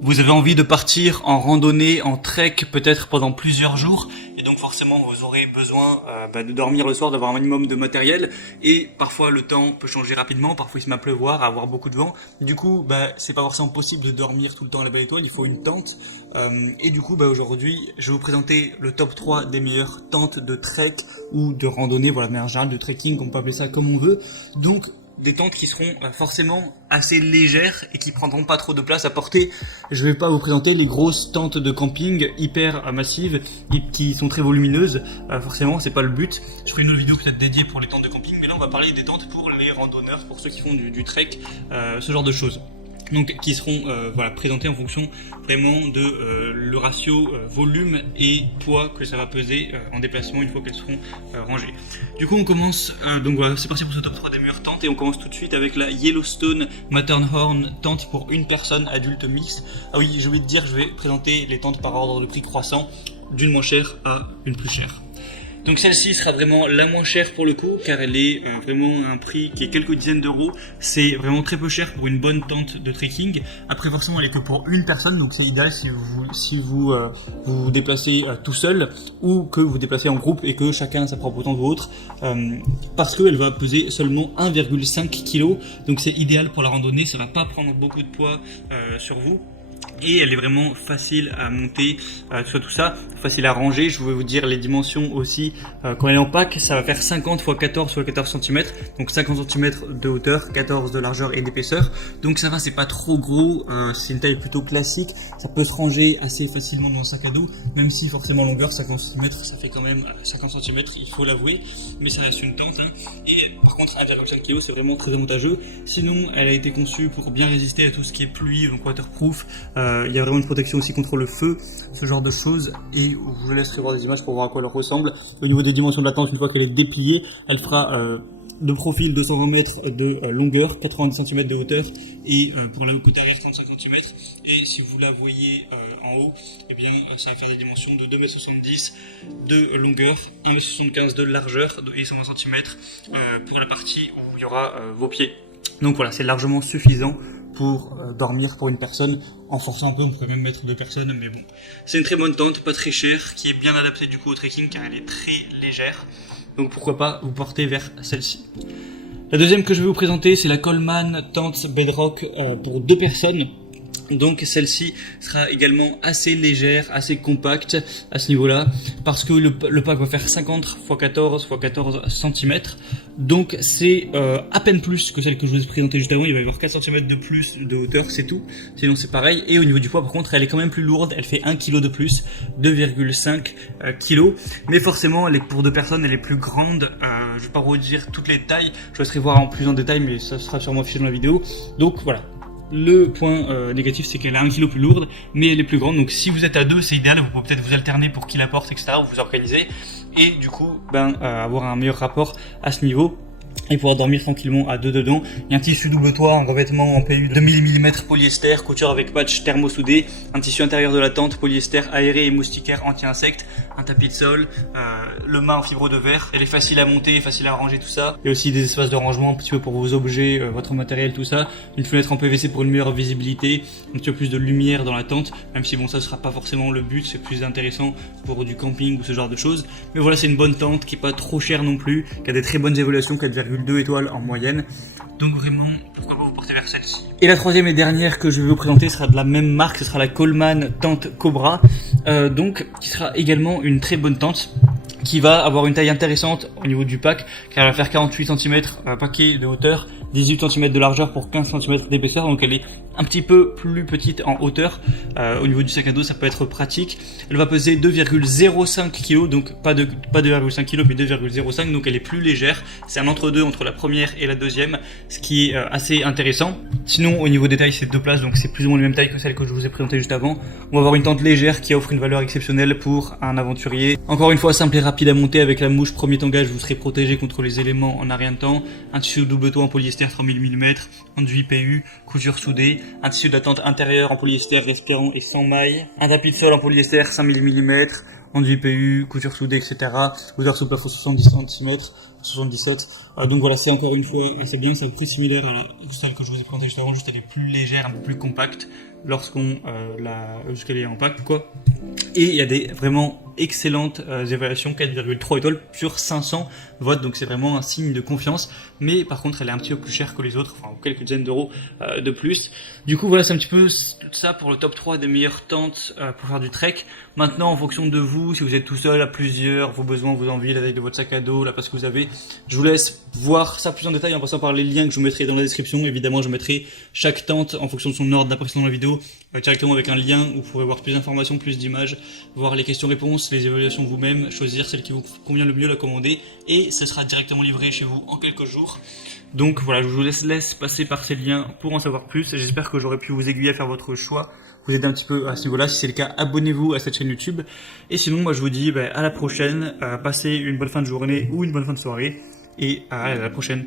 Vous avez envie de partir en randonnée, en trek, peut-être pendant plusieurs jours, et donc forcément vous aurez besoin de dormir le soir, d'avoir un minimum de matériel, et parfois le temps peut changer rapidement, parfois il se met à pleuvoir, à avoir beaucoup de vent, du coup c'est pas forcément possible de dormir tout le temps à la belle étoile, il faut une tente, et du coup aujourd'hui je vais vous présenter le top 3 des meilleures tentes de trek ou de randonnée, voilà, mais en général de trekking, on peut appeler ça comme on veut, donc des tentes qui seront forcément assez légères et qui prendront pas trop de place à porter. Je vais pas vous présenter les grosses tentes de camping hyper massives et qui sont très volumineuses. Forcément, c'est pas le but. Je ferai une autre vidéo peut-être dédiée pour les tentes de camping, mais là on va parler des tentes pour les randonneurs, pour ceux qui font du trek, ce genre de choses. Donc qui seront présentées en fonction vraiment de le ratio volume et poids que ça va peser en déplacement une fois qu'elles seront rangées. Du coup on commence, donc voilà, c'est parti pour ce top 3 des meilleures tentes et on commence tout de suite avec la Yellowstone Matterhorn tente pour une personne adulte mixte. Ah oui, j'ai oublié de dire, je vais présenter les tentes par ordre de prix croissant, d'une moins chère à une plus chère. Donc celle-ci sera vraiment la moins chère pour le coup, car elle est vraiment à un prix qui est quelques dizaines d'euros. C'est vraiment très peu cher pour une bonne tente de trekking. Après forcément elle est que pour une personne, donc c'est idéal si vous vous déplacez tout seul ou que vous vous déplacez en groupe et que chacun a sa propre tente ou autre, parce qu'elle va peser seulement 1,5 kg. Donc c'est idéal pour la randonnée, ça va pas prendre beaucoup de poids sur vous. Et elle est vraiment facile à monter, tout ça, facile à ranger. Je vais vous dire les dimensions aussi. Quand elle est en pack, ça va faire 50 x 14 x 14 cm, donc 50 cm de hauteur, 14 de largeur et d'épaisseur. Donc ça va, c'est pas trop gros, c'est une taille plutôt classique. Ça peut se ranger assez facilement dans un sac à dos, même si forcément longueur 50 cm, ça fait quand même 50 cm, il faut l'avouer. Mais ça reste une tente, hein. Et par contre 1,5 kg, c'est vraiment très avantageux. Sinon, elle a été conçue pour bien résister à tout ce qui est pluie, donc waterproof. Il y a vraiment une protection aussi contre le feu, ce genre de choses, et je vous laisserai voir des images pour voir à quoi elle ressemble. Au niveau des dimensions de la tente, une fois qu'elle est dépliée, elle fera de profil 220 mètres de longueur, 90 cm de hauteur, et pour la côté arrière 35 cm. Et si vous la voyez en haut, eh bien ça va faire des dimensions de 2,70 m de longueur, 1,75 m de largeur et 120 cm pour la partie où il y aura vos pieds. Donc voilà, c'est largement suffisant pour dormir pour une personne. En forçant un peu, on peut même mettre deux personnes, mais bon. C'est une très bonne tente, pas très chère, qui est bien adaptée du coup au trekking car elle est très légère. Donc pourquoi pas vous porter vers celle-ci. La deuxième que je vais vous présenter, c'est la Coleman Tente Bedrock pour deux personnes. Donc celle-ci sera également assez légère, assez compacte à ce niveau-là, parce que le pack va faire 50 x 14 x 14 cm. Donc c'est à peine plus que celle que je vous ai présentée juste avant. Il va y avoir 4 cm de plus de hauteur, c'est tout. Sinon c'est pareil. Et au niveau du poids par contre, elle est quand même plus lourde. Elle fait 1 kg de plus, 2,5 kg. Mais forcément, elle est pour deux personnes, elle est plus grande. Je vais pas vous dire toutes les tailles. Je vous laisserai voir en plus en détail, mais ça sera sûrement affiché dans la vidéo. Donc voilà. Le point négatif, c'est qu'elle est 1 kg plus lourde, mais elle est plus grande. Donc si vous êtes à deux, c'est idéal. Vous pouvez peut-être vous alterner pour qui la porte, etc. Vous vous organisez et du coup, avoir un meilleur rapport à ce niveau et pouvoir dormir tranquillement à deux dedans. Il y a un tissu double toit, un revêtement en PU de 1000 mm polyester, couture avec patch thermosoudé, un tissu intérieur de la tente, polyester aéré et moustiquaire anti-insectes, un tapis de sol, le mât en fibre de verre. Elle est facile à monter, facile à ranger, tout ça. Il y a aussi des espaces de rangement un petit peu pour vos objets, votre matériel, tout ça. Une fenêtre en PVC pour une meilleure visibilité, un petit peu plus de lumière dans la tente, même si bon, ça sera pas forcément le but, c'est plus intéressant pour du camping ou ce genre de choses. Mais voilà, c'est une bonne tente qui est pas trop chère non plus, qui a des très bonnes évaluations, 4,2 étoiles en moyenne. Donc vraiment, pourquoi pas vous porter vers celle-ci. Et la troisième et dernière que je vais vous présenter sera de la même marque, ce sera la Coleman Tente Cobra, qui sera également une très bonne tente, qui va avoir une taille intéressante au niveau du pack, car elle va faire 48 cm paquet de hauteur, 18 cm de largeur pour 15 cm d'épaisseur, donc elle est un petit peu plus petite en hauteur. Au niveau du sac à dos, ça peut être pratique. Elle va peser 2,05 kg, donc pas 2,5 kg mais 2,05, donc elle est plus légère. C'est un entre-deux entre la première et la deuxième, ce qui est assez intéressant. Sinon, au niveau des tailles, c'est deux places, donc c'est plus ou moins la même taille que celle que je vous ai présentée juste avant. On va avoir une tente légère qui offre une valeur exceptionnelle pour un aventurier. Encore une fois, simple et rapide à monter avec la mouche premier tangage, vous serez protégé contre les éléments en un rien de temps. Un tissu double toit en polyester 3000 mm, enduit PU, couture soudée, un tissu d'attente intérieur en polyester respirant et sans maille, un tapis de sol en polyester 5000 mm, enduit PU, couture soudée, etc. Hauteur sous plafond 70 cm, 77. Donc voilà, c'est encore une fois assez bien, c'est à peu près similaire à celle que je vous ai présentée juste avant, juste elle est plus légère, un peu plus compacte jusqu'elle est en pack quoi. Et il y a des vraiment excellentes évaluations, 4,3 étoiles sur 500 votes, donc c'est vraiment un signe de confiance. Mais par contre, elle est un petit peu plus chère que les autres, enfin quelques dizaines d'euros de plus. Du coup, voilà, c'est un petit peu tout ça pour le top 3 des meilleures tentes pour faire du trek. Maintenant, en fonction de vous, si vous êtes tout seul, à plusieurs, vos besoins, vos envies, la taille de votre sac à dos, la place que vous avez, je vous laisse voir ça plus en détail en passant par les liens que je vous mettrai dans la description. Évidemment, je mettrai chaque tente en fonction de son ordre d'apparition dans la vidéo directement avec un lien où vous pourrez voir plus d'informations, plus d'images, voir les questions-réponses, les évaluations vous-même, choisir celle qui vous convient le mieux, la commander, et ce sera directement livré chez vous en quelques jours. Donc voilà, je vous laisse passer par ces liens pour en savoir plus. J'espère que j'aurai pu vous aiguiller à faire votre choix, vous aider un petit peu à ce niveau-là. Si c'est le cas, abonnez-vous à cette chaîne YouTube. Et sinon, moi je vous dis à la prochaine, passez une bonne fin de journée ou une bonne fin de soirée, et à la prochaine. Ciao.